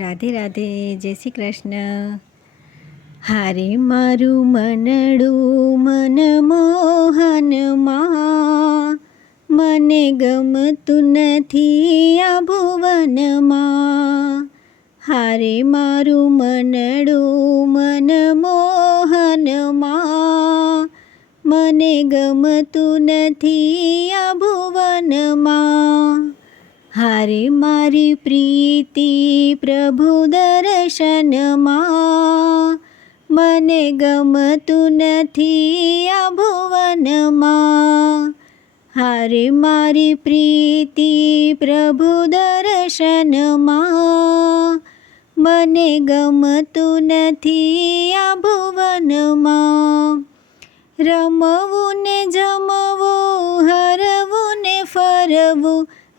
રાધે રાધે, જય શ્રી કૃષ્ણ. હારે મારું મનડું મન મોહનમાં મને ગમતું નથી આ ભુવનમાં હારે મારું મનડું મન મોહનમાં મને ગમતું નથી આ ભુવનમાં હારે મારી પ્રીતિ પ્રભુ દર્શનમાં. મને ગમતું નથી આ ભુવનમાં. હારે મારી પ્રીતિ પ્રભુ દર્શનમાં. મને ગમતું નથી આ ભુવનમાં. રમવું ને જમવું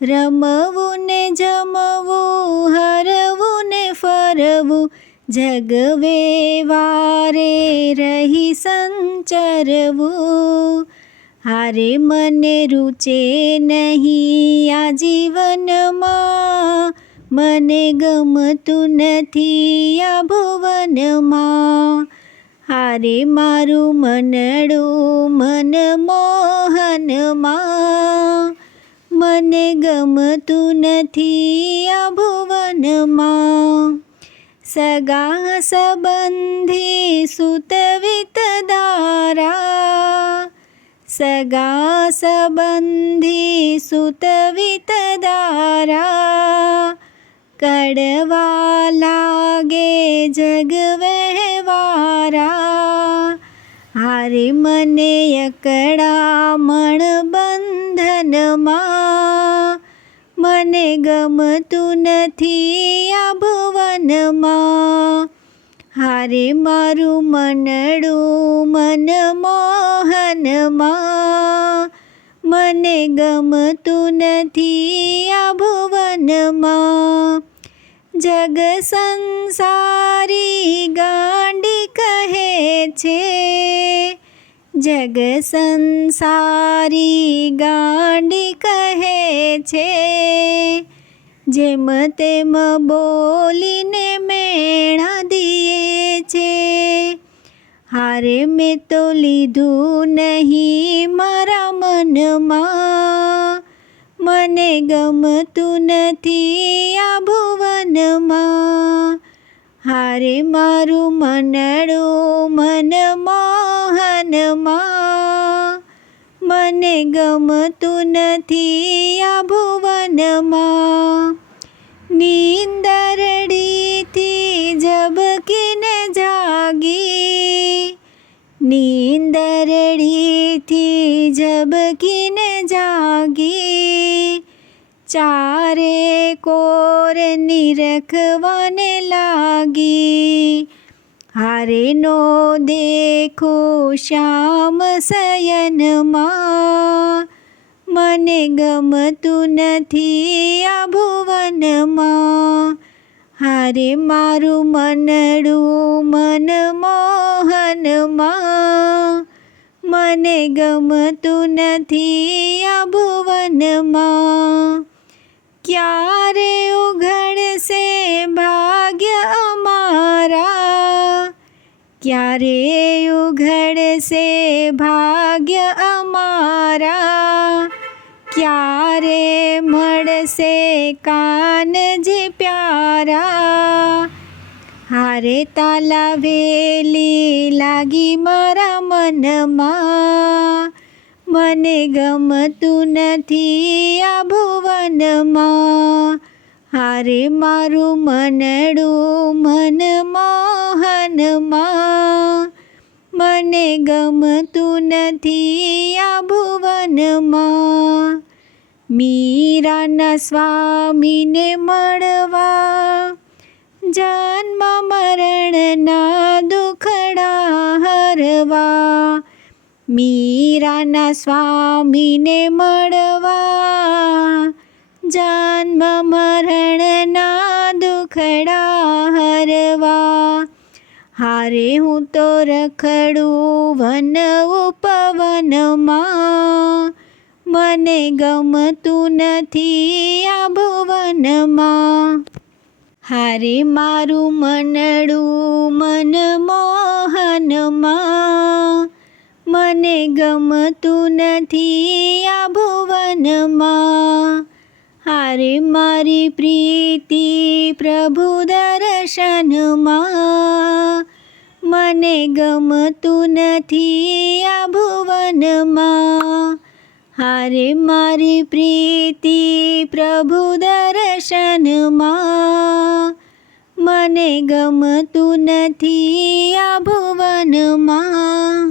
રમવું ને જમવું હરવું ને ફરવું જગવે વારે રહી સંચરવું. હારે મને રૂચે નહીં આ જીવનમાં મને ગમતું નથી આ ભુવનમાં. હારે મારું મનડું મન મોહનમાં મને ગમતું નથી આ ભુવનમાં. સગા સંબંધી સુતવિત દારા. સગા સંબંધી સુતવિત દારા. કડવા લાગે જગ વહેવારા. હારે મને અકડામણ બંધનમાં મને ગમતું નથી આ ભુવનમાં. હારે મારું મનડું મન મોહનમાં. મને ગમતું નથી આ ભુવનમાં. જગ સંસારી ગાંડી કહે છે જગ સંસારી ગાંડી કહે છે જેમ તેમ બોલીને મેણા દીએ છે હારે મેં તો લીધું નહીં મારા મનમાં મને ગમતું નથી આ ભુવનમાં હારે મારું મનડું મન મોહનમાં મને ગમતું નથી આ ભુવનમાં. નીંદરડીથી ઝબકીને જાગી. નીંદરડીથી ઝબકીને જાગી. ચારે કોર નિરખવાને લાગી. હારે નો દેખો શ્યામ શયનમાં મને ગમતું નથી આ ભુવનમાં હારે મારું મનડું મન મોહનમાં મને ગમતું નથી આ ભુવનમાં ક્યારે ક્યારે ઉઘડશે ભાગ્ય અમારા ક્યારે મળશે કાનજી પ્યારા હારે તાલા વેલી લાગી મારા મનમાં મને ગમતું નથી આ ભુવનમાં હારે મારું મનડું મન મોહનમાં મને ગમતું નથી આ ભુવનમાં મીરાના સ્વામીને મળવા. જન્મ મરણના દુખડા હરવા. મીરાના સ્વામીને મળવા. જન્મ મરણના દુખડા હરવા. હારે હું તો રખડું વન ઉપવનમાં મને ગમતું નથી આ ભુવનમાં હારે મારું મનડું મન મોહનમાં મને ગમતું નથી આ ભુવનમાં હારે મારી પ્રીતિ પ્રભુ દર્શનમાં મને ગમતું નથી આ ભુવનમાં હારે મારી પ્રીતિ પ્રભુ દર્શનમાં મને ગમતું નથી આ ભુવનમાં